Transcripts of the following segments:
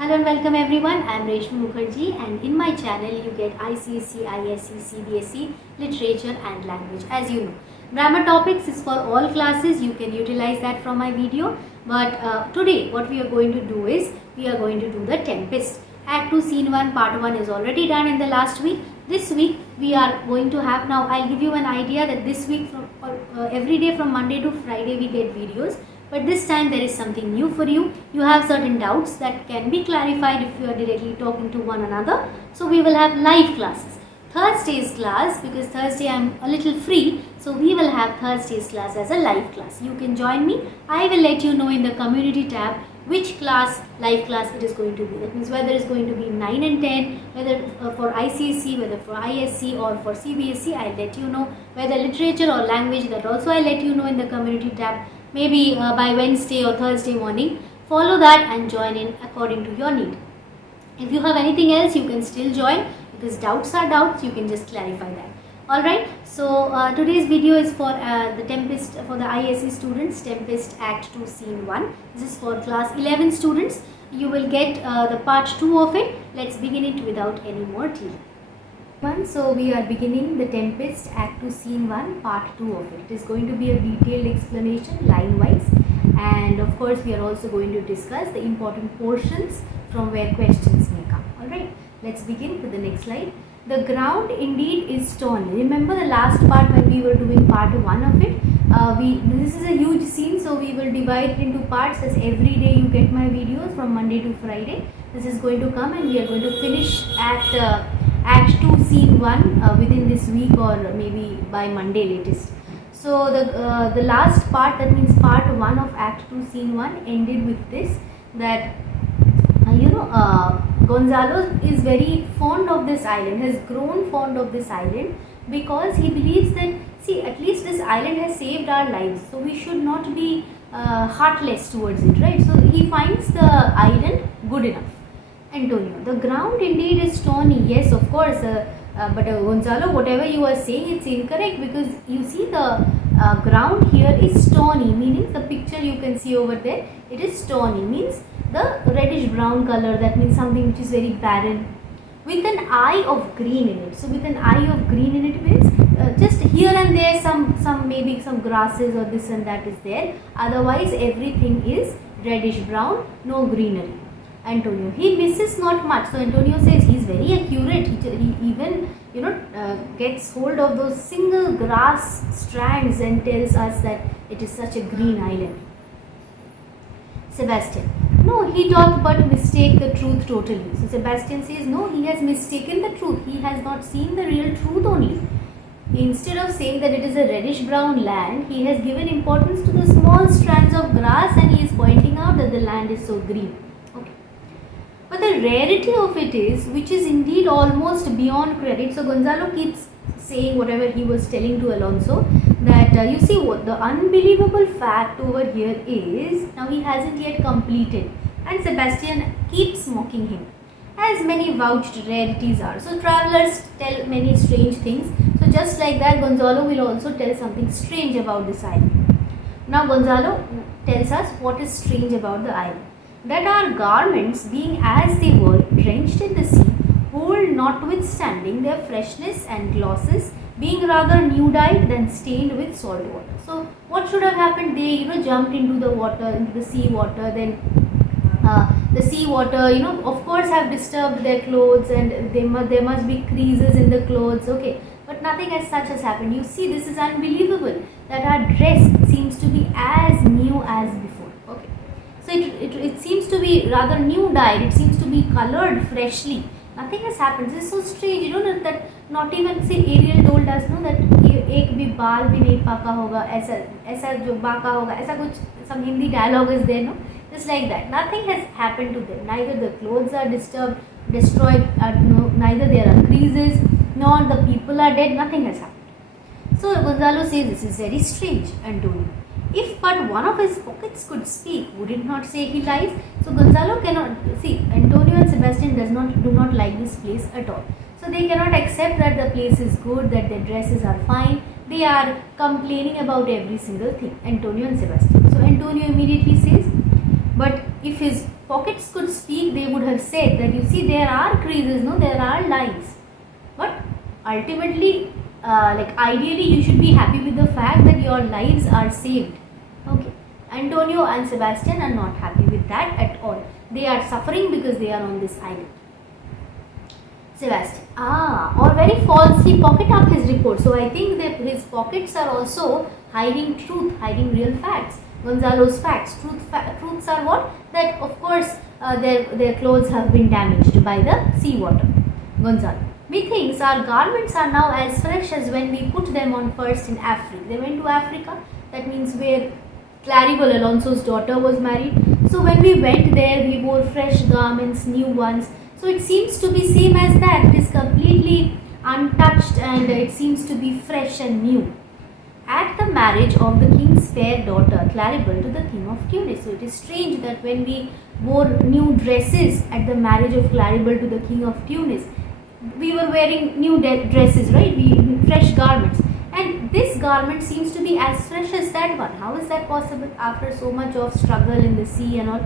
Hello and welcome everyone. I am Reshmi Mukherjee and in my channel you get ICSE, ISE, CBSE, literature and language. As you know, grammar topics is for all classes. You can utilize that from my video. But today what we are going to do is we are going to do the Tempest. Act 2 Scene 1 Part 1 is already done in the last week. This week we are going to have, now I'll give you an idea that this week from every day from Monday to Friday we get videos. But this time there is something new for you. You have certain doubts that can be clarified if you are directly talking to one another. So we will have live classes. Thursday's class, because Thursday I am a little free, so we will have Thursday's class as a live class. You can join me. I will let you know in the community tab which class, live class it is going to be. That means whether it's going to be 9 and 10, whether for ICSE, whether for ISC or for CBSE, I'll let you know. Whether literature or language, that also I'll let you know in the community tab. Maybe by Wednesday or Thursday morning. Follow that and join in according to your need. If you have anything else, you can still join, because doubts are doubts, you can just clarify that. Alright, so today's video is for the Tempest, for the ISE students, Tempest Act 2 Scene 1. This is for class 11 students. You will get the part 2 of it. Let's begin it without any more delay. So we are beginning the Tempest Act 2 Scene 1 Part 2 of it. It is going to be a detailed explanation line wise, and of course we are also going to discuss the important portions from where questions may come. Alright, let's begin with the next slide. The ground indeed is stony. Remember the last part when we were doing part 1 of it? This is a huge scene, so we will divide it into parts as every day you get my videos from Monday to Friday. This is going to come and we are going to finish Act 2 Scene 1 within this week or maybe by Monday latest. So the last part, that means part 1 of Act 2 Scene 1 ended with this, that Gonzalo is very fond of this island, has grown fond of this island, because he believes that, see, at least this island has saved our lives, so we should not be heartless towards it, right? So he finds the island good enough. Antonio, the ground indeed is stony. Yes, of course, but Gonzalo, whatever you are saying, it's incorrect, because you see the ground here is stony, meaning the picture you can see over there, it is stony, means the reddish brown color. That means something which is very barren, with an eye of green in it. So with an eye of green in it means just here and there some maybe some grasses or this and that is there. Otherwise everything is reddish brown, no greenery. Antonio, he misses not much. So Antonio says he is very accurate. He even gets hold of those single grass strands and tells us that it is such a green island. Sebastian, no, he doth but mistake the truth totally. So Sebastian says no, he has mistaken the truth. He has not seen the real truth only. Instead of saying that it is a reddish brown land, he has given importance to the small strands of grass, and he is pointing out that the land is so green. Okay. But the rarity of it is, which is indeed almost beyond credit. So Gonzalo keeps saying whatever he was telling to Alonso, that you see what the unbelievable fact over here is, now he hasn't yet completed, and Sebastian keeps mocking him, as many vouched rarities are. So travelers tell many strange things. So just like that, Gonzalo will also tell something strange about this island. Now Gonzalo tells us what is strange about the island. That our garments, being as they were drenched in the sea, hold notwithstanding their freshness and glosses, being rather new dyed than stained with salt water. So what should have happened? They jumped into the water, into the sea water, then the sea water of course have disturbed their clothes, and there must be creases in the clothes, okay, but nothing as such has happened. You see, this is unbelievable, that our dress seems to be as new as before. Okay, so it seems to be rather new dyed, it seems to be colored freshly. Nothing has happened. This is so strange, that not even, say, Ariel told us that एक भी बाल भी नहीं पाका होगा, ऐसा जो बाका होगा, ऐसा कुछ, some Hindi dialogue is there, no? Just like that. Nothing has happened to them. Neither the clothes are disturbed, destroyed, neither there are creases, nor the people are dead. Nothing has happened. So Gonzalo says this is very strange, Antonio. If but one of his pockets could speak, would it not say he lies? So Gonzalo cannot see. Antonio and Sebastian do not like this place at all. So they cannot accept that the place is good, that their dresses are fine. They are complaining about every single thing. Antonio and Sebastian. So Antonio immediately says, but if his pockets could speak, they would have said that, you see, there are creases, no, there are lines, but ultimately, like ideally, you should be happy with the fact that your lives are saved. Okay, Antonio and Sebastian are not happy with that at all. They are suffering because they are on this island. Sebastian, or very false, he pocket up his report. So I think that his pockets are also hiding truth, hiding real facts. Gonzalo's facts, truths are what? That of course their clothes have been damaged by the seawater. Gonzalo, methinks our garments are now as fresh as when we put them on first in Africa. They went to Africa, that means where Claribel, Alonso's daughter, was married. So when we went there, we wore fresh garments, new ones. So it seems to be same as that. It is completely untouched and it seems to be fresh and new. At the marriage of the king's fair daughter, Claribel, to the king of Tunis. So it is strange that when we wore new dresses at the marriage of Claribel to the king of Tunis, we were wearing new dresses, right? Fresh garments. And this garment seems to be as fresh as that one. How is that possible after so much of struggle in the sea and all?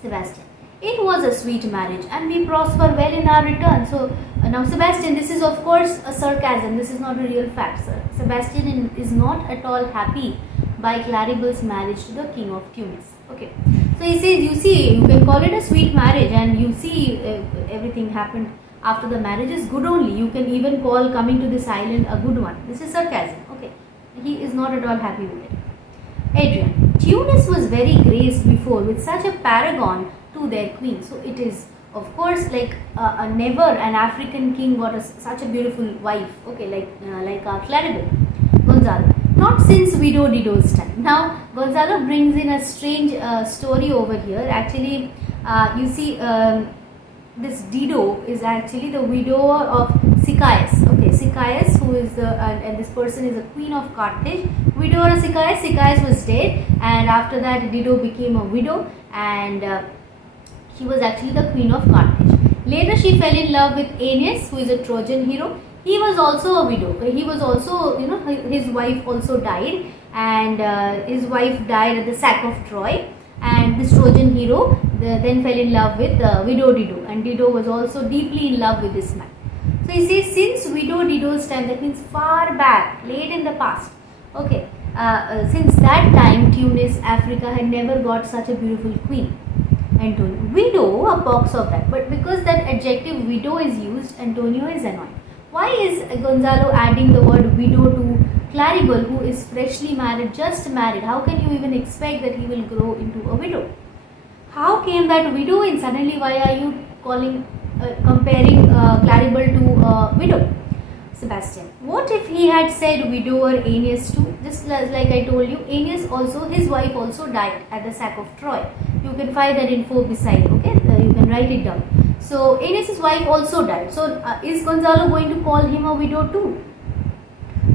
Sebastian, it was a sweet marriage and we prosper well in our return. So now Sebastian, this is of course a sarcasm. This is not a real fact. Sebastian is not at all happy by Claribel's marriage to the king of Tunis. Okay. So he says, you see, you can call it a sweet marriage and you see everything happened after the marriage is good only. You can even call coming to this island a good one. This is sarcasm. Okay. He is not at all happy with it. Adrian, Tunis was very graced before with such a paragon to their queen. So it is of course like never an African king got such a beautiful wife. Okay, like Claribel. Gonzalo, not since widow Dido's time. Now Gonzalo brings in a strange story over here. Actually, you see, this Dido is actually the widower of Sychaeus. Okay, Sychaeus, who is the and this person is a queen of Carthage. Widower of Sychaeus. Sychaeus was dead, and after that Dido became a widow, and she was actually the queen of Carthage. Later, she fell in love with Aeneas, who is a Trojan hero. He was also a widow. He was also, you know, his wife also died, and his wife died at the sack of Troy. And this Trojan hero then fell in love with widow Dido, and Dido was also deeply in love with this man. So he says, since widow Dido's time, that means far back, late in the past. Okay, since that time, Tunis, Africa had never got such a beautiful queen. Antonio, widow, a box of that, but because that adjective widow is used, Antonio is annoyed. Why is Gonzalo adding the word widow to Claribel, who is freshly married, just married? How can you even expect that he will grow into a widow? How came that widow in? Suddenly, why are you comparing Claribel to widow? Sebastian, what if he had said widower Aeneas too? Just like I told you, Aeneas also, his wife also died at the sack of Troy. You can find that info beside, okay? You can write it down. So Aeneas' wife also died. So is Gonzalo going to call him a widow too?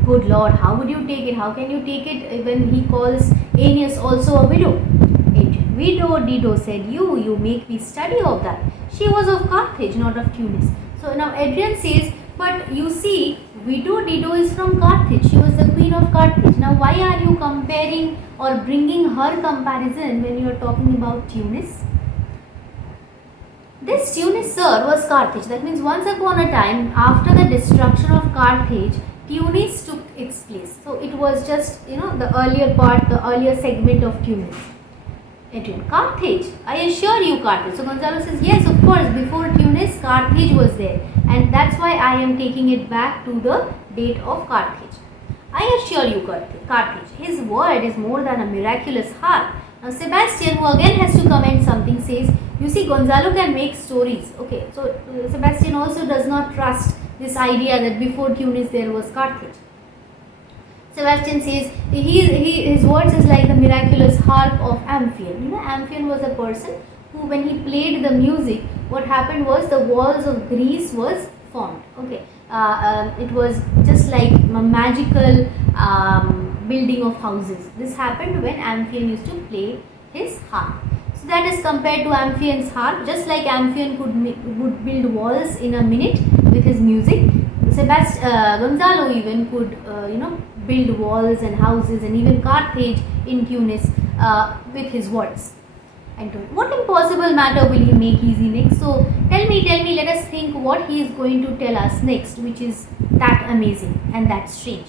Good Lord, how would you take it? How can you take it when he calls Aeneas also a widow? Adrian, widow Dido said, you make me study of that. She was of Carthage, not of Tunis. So now Adrian says, but you see, widow Dido is from Carthage. She was the queen of Carthage. Now why are you comparing or bringing her comparison when you are talking about Tunis? This Tunis, sir, was Carthage. That means once upon a time, after the destruction of Carthage, Tunis took its place. So it was just, you know, the earlier part, the earlier segment of Tunis. Adrian, Carthage. I assure you, Carthage. So Gonzalo says, yes, of course, before Tunis, Carthage was there. And that's why I am taking it back to the date of Carthage. I assure you, Carthage. His word is more than a miraculous harp. Now Sebastian, who again has to comment something, says, you see, Gonzalo can make stories. Okay, so Sebastian also does not trust this idea that before Tunis there was Carthage. Sebastian says his words is like the miraculous harp of Amphion. You know, Amphion was a person who, when he played the music, what happened was the walls of Greece was formed. Okay, it was just like a magical building of houses. This happened when Amphion used to play his harp. So that is compared to Amphion's harp. Just like Amphion would build walls in a minute with his music, Gonzalo even could build walls and houses, and even Carthage in Tunis with his words. Antonio, what impossible matter will he make easy next? So tell me, let us think what he is going to tell us next, which is that amazing and that strange.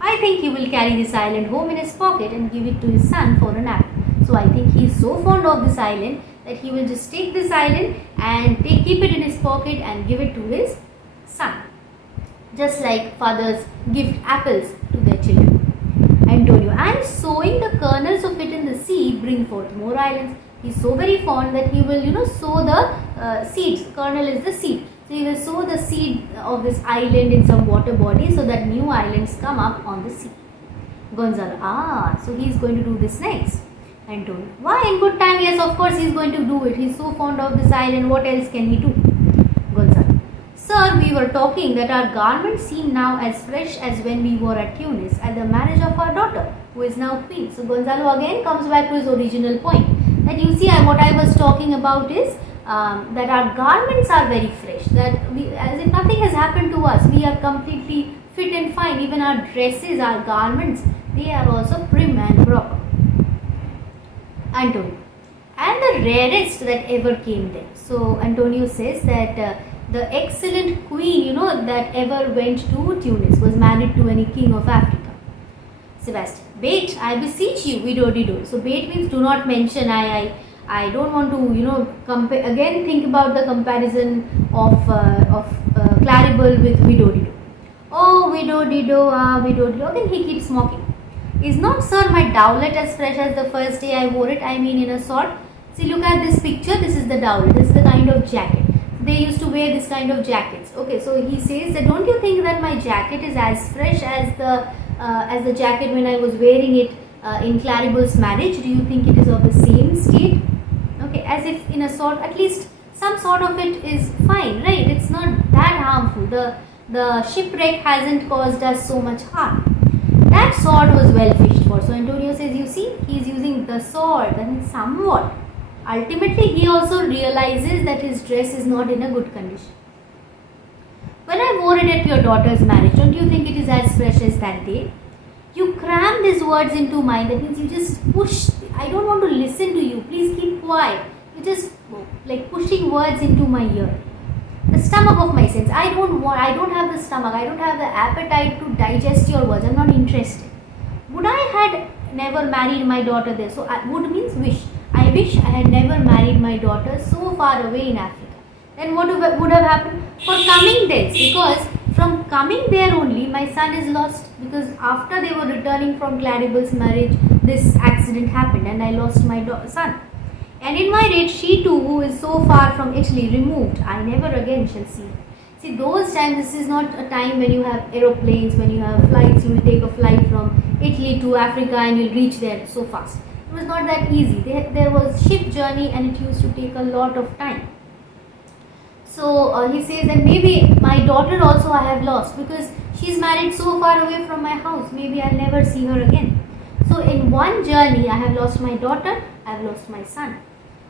I think he will carry this island home in his pocket and give it to his son for a nap. So I think he is so fond of this island that he will just take this island and keep it in his pocket and give it to his son. Just like fathers gift apples to their children. Antonio, and sowing the kernels of it in the sea bring forth more islands. He is so very fond that he will sow the seeds. Kernel is the seed. So he will sow the seed of this island in some water body so that new islands come up on the sea. Gonzalo, so he is going to do this next. Antonio, why in good time? Yes, of course he is going to do it. He is so fond of this island. What else can he do? Gonzalo, sir, we were talking that our garments seem now as fresh as when we were at Tunis at the marriage of our daughter, who is now queen. So Gonzalo again comes back to his original point. That you see, what I was talking about is that our garments are very fresh. That we, as if nothing has happened to us, we are completely fit and fine. Even our dresses, our garments, they are also prim and proper. Antonio, and the rarest that ever came there. So Antonio says that the excellent queen, that ever went to Tunis was married to any king of Africa. Sebastian, bait, I beseech you, widow dido. So bait means do not mention. I don't want to compare again. Think about the comparison of Claribel with widow dido. Oh, widow dido, widow dido. Then he keeps mocking. Is not, sir, my dowlet as fresh as the first day I wore it? I mean, in a sort. See, look at this picture. This is the dowlet. This is the kind of jacket. They used to wear this kind of jackets. Okay, so he says that don't you think that my jacket is as fresh as the jacket when I was wearing it in Claribel's marriage? Do you think it is of the same state? Okay, as if in a sort, at least some sort of it is fine, right? It's not that harmful. The shipwreck hasn't caused us so much harm. That sword was well fished for. So Antonio says, you see, he is using the sword and somewhat. Ultimately, he also realizes that his dress is not in a good condition. When I wore it at your daughter's marriage, don't you think it is as fresh as that day? You cram these words into mine. That means you just push. I don't want to listen to you. Please keep quiet. You just like pushing words into my ear. The stomach of my sense. I don't have the stomach. I don't have the appetite to digest your words. I'm not interested. Would I had never married my daughter there? So would means wish. I wish I had never married my daughter so far away in Africa. Then what would have happened? For coming thence, because from coming there only, my son is lost. Because after they were returning from Claribel's marriage, this accident happened and I lost my son. And in my rate, she too, who is so far from Italy, removed, I never again shall see her. See, those times, this is not a time when you have aeroplanes, when you have flights, you will take a flight from Italy to Africa and you'll reach there so fast. It was not that easy. There was ship journey and it used to take a lot of time. So he says that maybe my daughter also I have lost because she's married so far away from my house. Maybe I'll never see her again. So in one journey, I have lost my daughter, I have lost my son.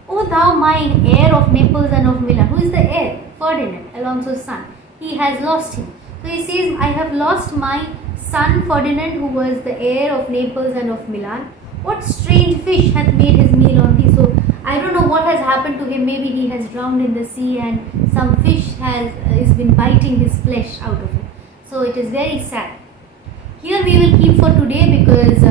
O thou mine, heir of Naples and of Milan. Who is the heir? Ferdinand, Alonso's son. He has lost him. So he says, I have lost my son Ferdinand, who was the heir of Naples and of Milan. What strange fish hath made his meal on thee? So I don't know what has happened to him. Maybe he has drowned in the sea and some fish has been biting his flesh out of him. So it is very sad. Here we will keep for today because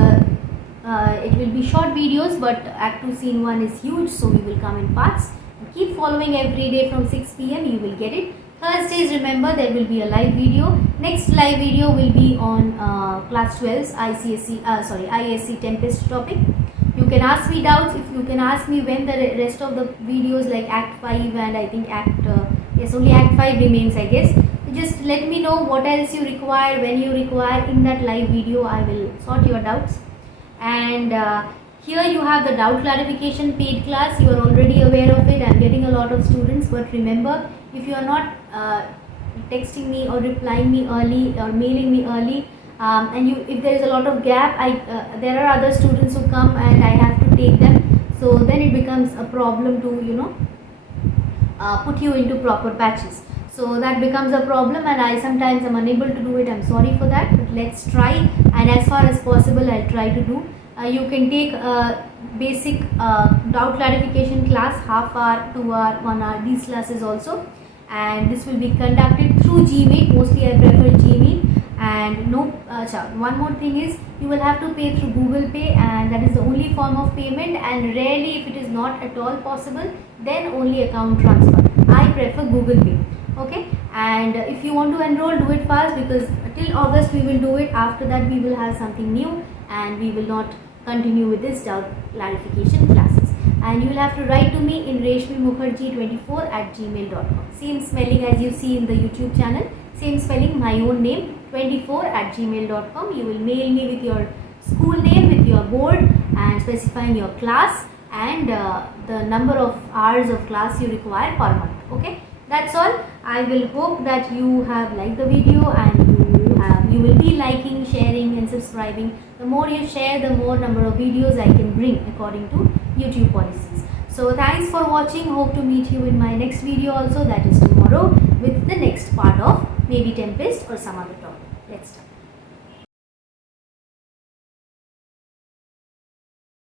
it will be short videos, but Act 2 Scene 1 is huge, so we will come in parts. Keep following every day from 6 p.m. You will get it. Thursdays, remember, there will be a live video. Next live video will be on class 12's ISC Tempest topic. You can ask me doubts. If you can ask me when the rest of the videos like Act 5 and I think only Act 5 remains, I guess. Just let me know what else you require, when you require. In that live video, I will sort your doubts. And here you have the doubt clarification paid class. You are already aware of it. I am getting a lot of students, but remember, if you are not texting me or replying me early or mailing me early, and if there is a lot of gap, there are other students who come and I have to take them. So then it becomes a problem to put you into proper batches. So that becomes a problem, and I sometimes am unable to do it. I'm sorry for that, but let's try, and as far as possible I'll try to do. You can take basic doubt clarification class, half hour, 2 hour, 1 hour, these classes also, and this will be conducted through Gmail. Mostly I prefer Gmail. And no, one more thing is, you will have to pay through Google Pay, and that is the only form of payment, and rarely, if it is not at all possible, then only account transfer. I prefer Google Pay. Okay, and if you want to enroll, do it fast, because till August we will do it. After that we will have something new, and we will not continue with this doubt clarification classes. And you will have to write to me in reshmimukherjee24@gmail.com. Same spelling as you see in the YouTube channel, same spelling, my own name, 24@gmail.com. You will mail me with your school name, with your board, and specifying your class and the number of hours of class you require per month. Okay, that's all. I will hope that you have liked the video, and you will be liking, sharing and subscribing. The more you share, the more number of videos I can bring according to YouTube policies. So thanks for watching. Hope to meet you in my next video also, that is tomorrow, with the next part of maybe Tempest or some other topic. Let's start.